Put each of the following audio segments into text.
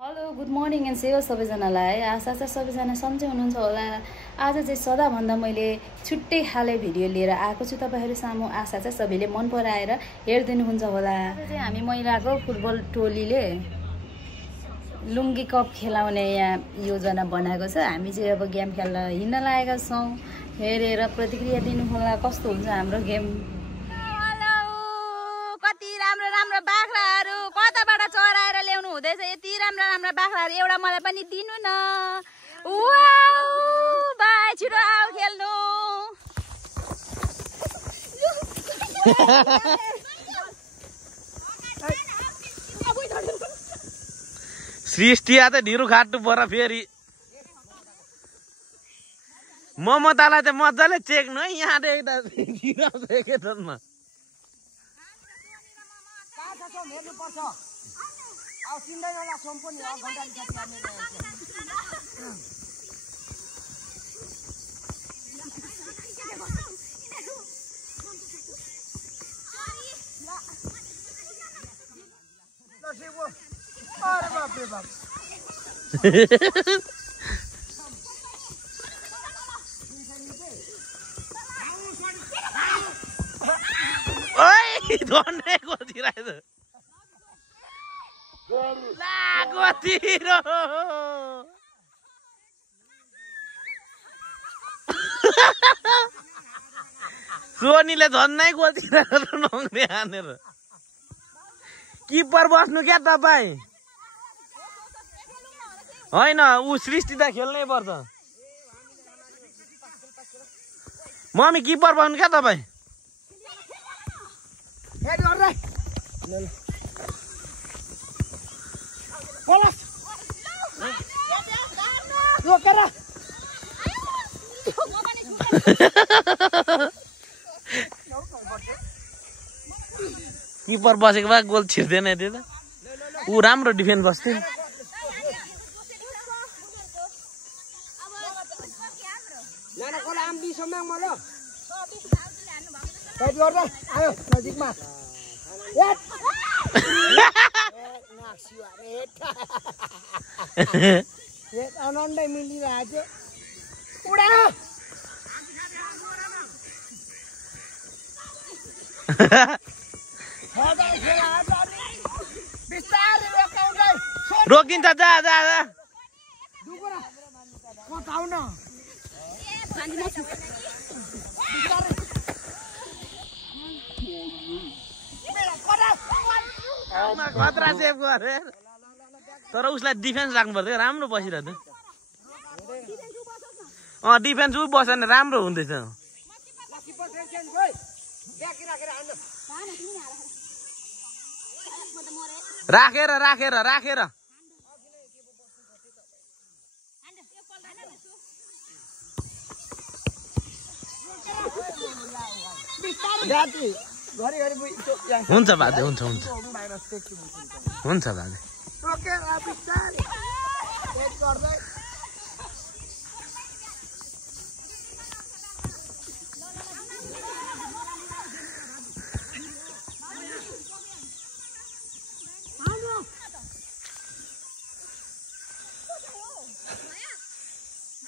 Hello good morning and सेवा सबैजनालाई। आशा छ सबैजना सन्चै हुनुहुन्छ होला। आज चाहिँ सदाभन्दा मैले छुट्टै खाले भिडियो लिएर आएको छु तपाईहरु सामु। आशा छ सबैले मन पराएर हेर्दिनुहुन्छ होला। आज चाहिँ हामी महिलाको फुटबल टोलीले लुङ्गी कप खेलाउने यहाँ योजना बनाएको छ। हामी चाहिँ अब गेम खेल्न हिँड्न लागेका छौँ। हेरेर प्रतिक्रिया दिनु होला कस्तो हुन्छ हाम्रो गेम। कति राम्रो राम्रो बाख्राहरू कताबाट चराएर ल्याउनु हुँदैछ। यति राम्रो राम्रो बाख्राहरू एउटा मलाई पनि दिनु न। वाउ भाइ छिटो आऊ खेल्नु। सृष्टि आते ढिरो खाट्नु पर्यो फेरि। ममतालाई चाहिँ मजाले चेक्नु है। यहाँ देख्दा गिराउँछ एकैछिनमा। हेर्नु पर्छ अब चिन्दैन होला सोम पनि हो घण्टाले पछि हामी अरे बाप रे बाप ओइ धन्ने कोतिराइछ लागोतिरो सोनीले झन्नै गोलतिर नङ्ग्रे हानेर। किपर बस्नु क्या तपाईँ? होइन ऊ सृष्टि त खेल्नै पर्छ। मम्मी किपर बस्नु क्या तपाईँ? किपर बसेको भए गोल छिर्दैन त्यो त। ऊ राम्रो डिफेन्स बस्थ्यो। आनन्दै मिलिरहेको रोकिन्छ जा जा जा। खतरा सेभ गरे तर उसलाई डिफेन्स राख्नु पर्थ्यो। राम्रो बसिरहेको थियो। डिफेन्स ऊ बस्यो भने राम्रो हुँदैछ। राखेर राखेर राखेर हुन्छ बाजे हुन्छ हुन्छ हुन्छ बाजे।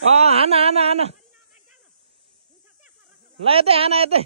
हाना हाना हाना ल यतै हाना यतै।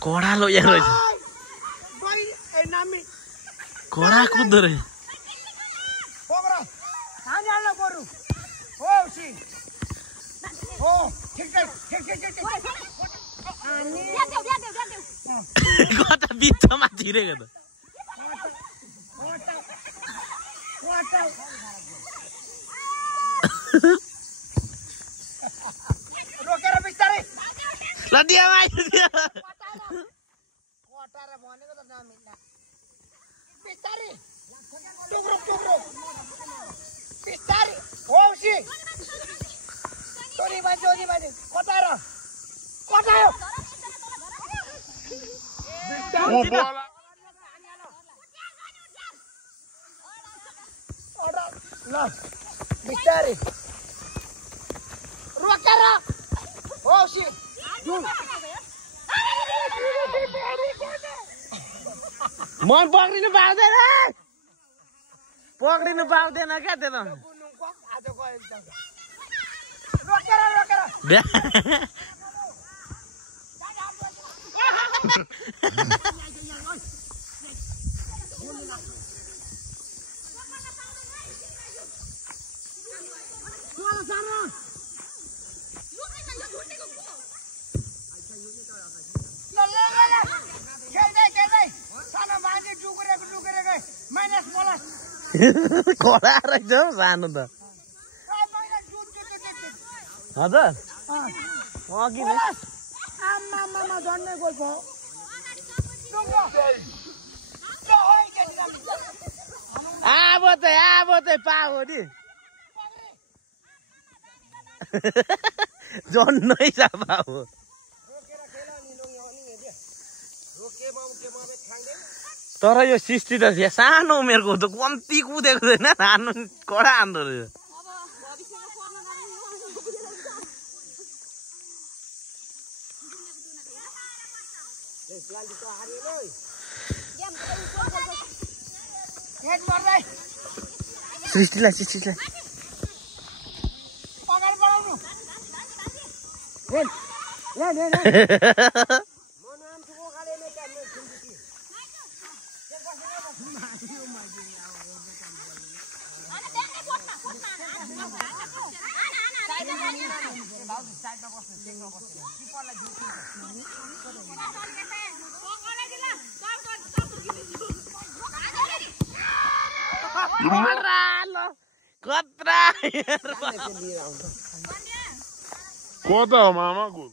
Koral lo ya lo. घोडा कुद्दो रे पक्र हानी हाल्न बरु हो सी हो ठिक कता बिचमा छिरेको त रोकेर बिस्तारै ल दियो कटार भनेको त नमिल्ला बिस्तारै टुक्रो बिस्तारै होसी तोरी बाजे कटायो ल बिस्तारै रोकेर होसी मन पक्रिनु पाउँदैन क्या त्यो त आज रोकेर घोडा रहेछ हौ सानो त हजुर अघि नै झन्डै गएको अब चाहिँ पाओ नि झन्डै छ पाओ तर यो सृष्टि त सानो उमेरको त कम्ती कुदेको छैन हान्नु कडा हान्दो रहेछ सृष्टिलाई कत्रा कता हो मामाको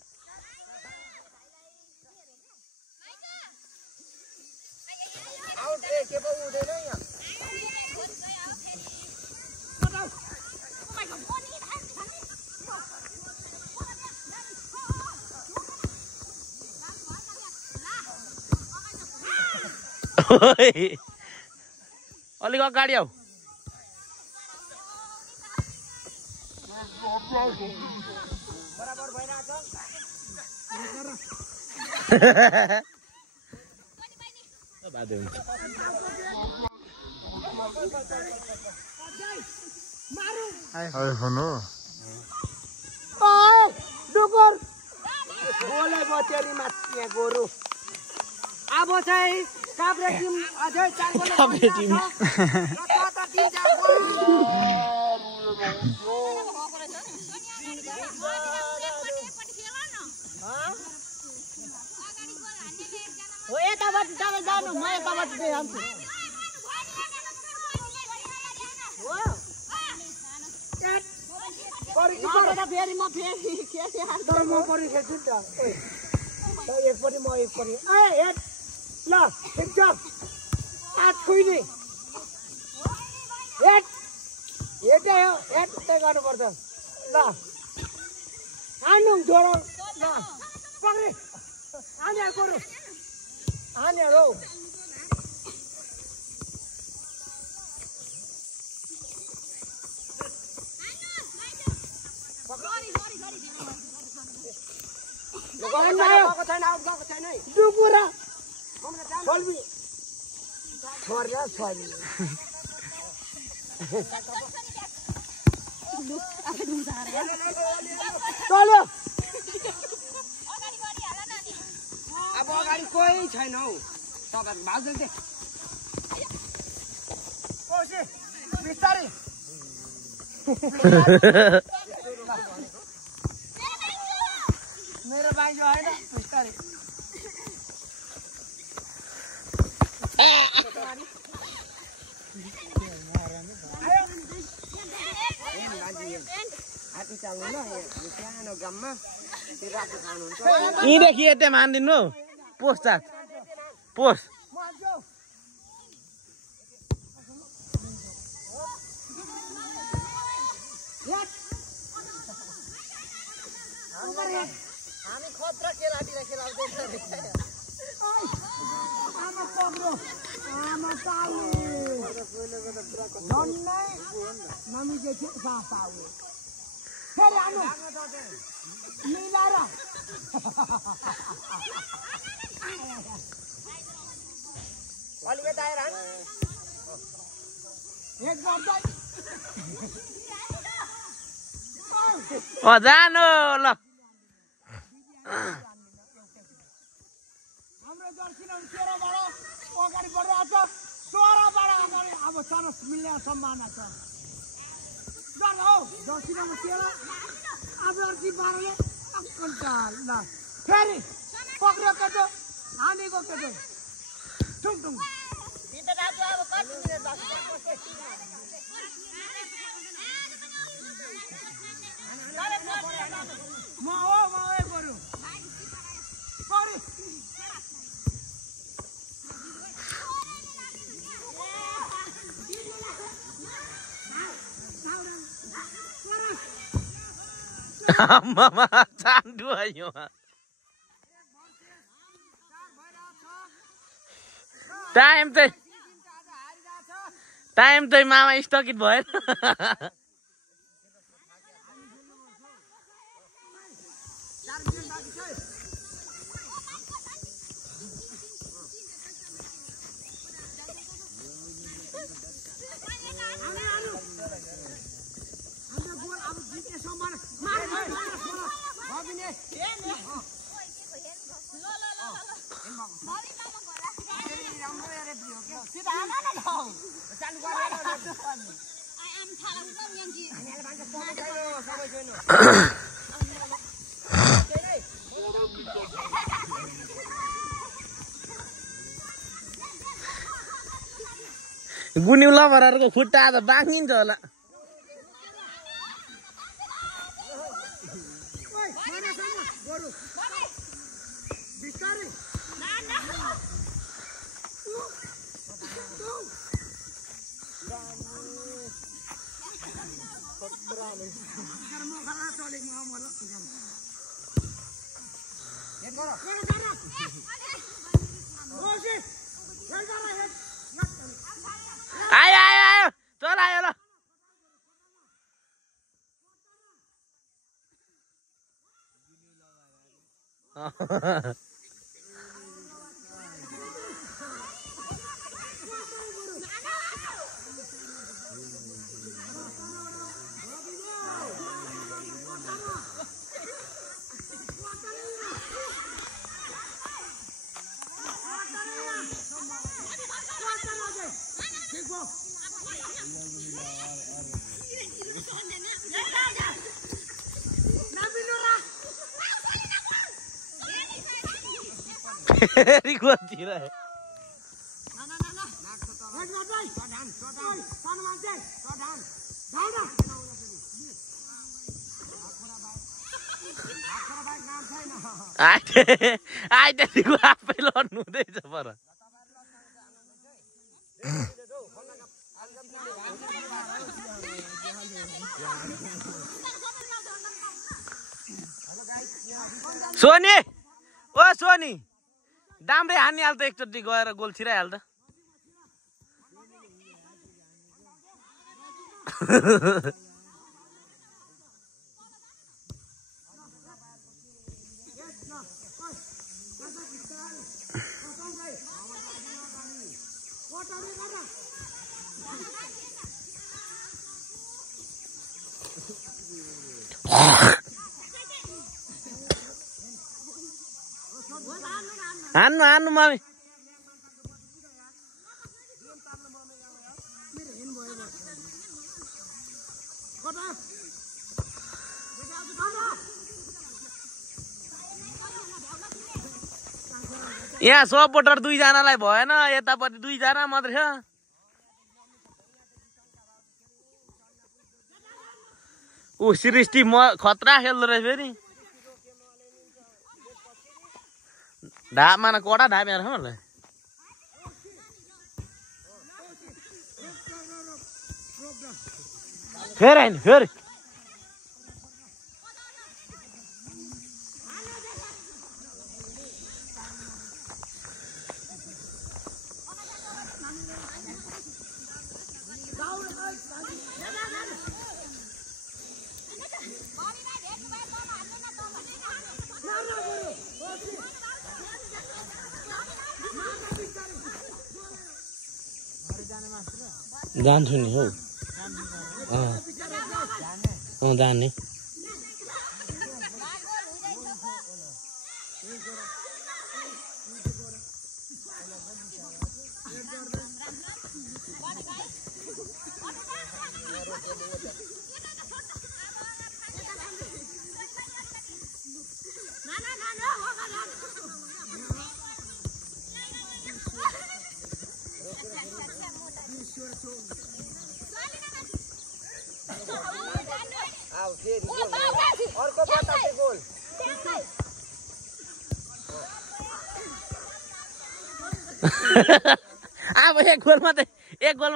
अलिक अगाडि आऊ बराबर भइरहेछ गोरु अब चाहिँ काभ्रे टिम अझै काभ्रे टिम हो यताबाट तपाईँ जानु म यताबाट जान्छु तर म परि खेल्छु नि त एकपट्टि म एकपट्टि ल ठिक छ आज छुइने हेटै हो हेटै गर्नुपर्छ ल हान्नु जोड ल पक्रे हान्यार गोरु हान्यार हौ अब अगाडि कोही छैन हौ तपाईहरु भाउजू ओके बिस्तारै मेरो बाइक होइन बिस्तारै यहीँदेखि यतै मानिदिनु पोस्ट पोस्ट हामी खतरा केलाटीलाई खेलाउँदैछ आमा पक्रो आमा तालु नन्नै नमिजे थियो सासाउ फेरि आनु मिलाएर अलि यता आएर एक गर्दै जानु ल हाम्रो जर्सी नम्बर 13 बाट अगाडि बढिरहेछ 16 बाट अगाडि अब चान्स मिल्ने सम्भावना छ ल हौ जर्सी नम्बर 13 अब जर्सी 12 ले अक्कन्टाल ल फेरि पक्रियो केटो हानेको केटो टुङ टुङ भित्र राजु अब कति मिनेट बाँकी म गरु सरी आमामा चान्डु आयो टाइम चाहिँ मामा स्टकिट भएन गुन्यु लभरहरूको खुट्टा त बाँगिन्छ होला आयो आयो आयो चल आयो ल फेरि गोतिर आइदेखिको आफै लड्नु हुँदैछ पर सोनी ओ सोनी दाम्रे हानिहाल त एकचोटि गएर गोल छिराइहाल त हान्नु हान्नु मामी यहाँ सपोर्टर 2 जनालाई भएन यतापट्टि 2 जना मात्रै छ ऊ सृष्टि म खतरा खेल्दो रहेछ फेरि ढापमा न कडा ढापेर होला फेरि हैन फेरि जान्छु नि हौ जाने अब एक गोल मात्रै एक गोल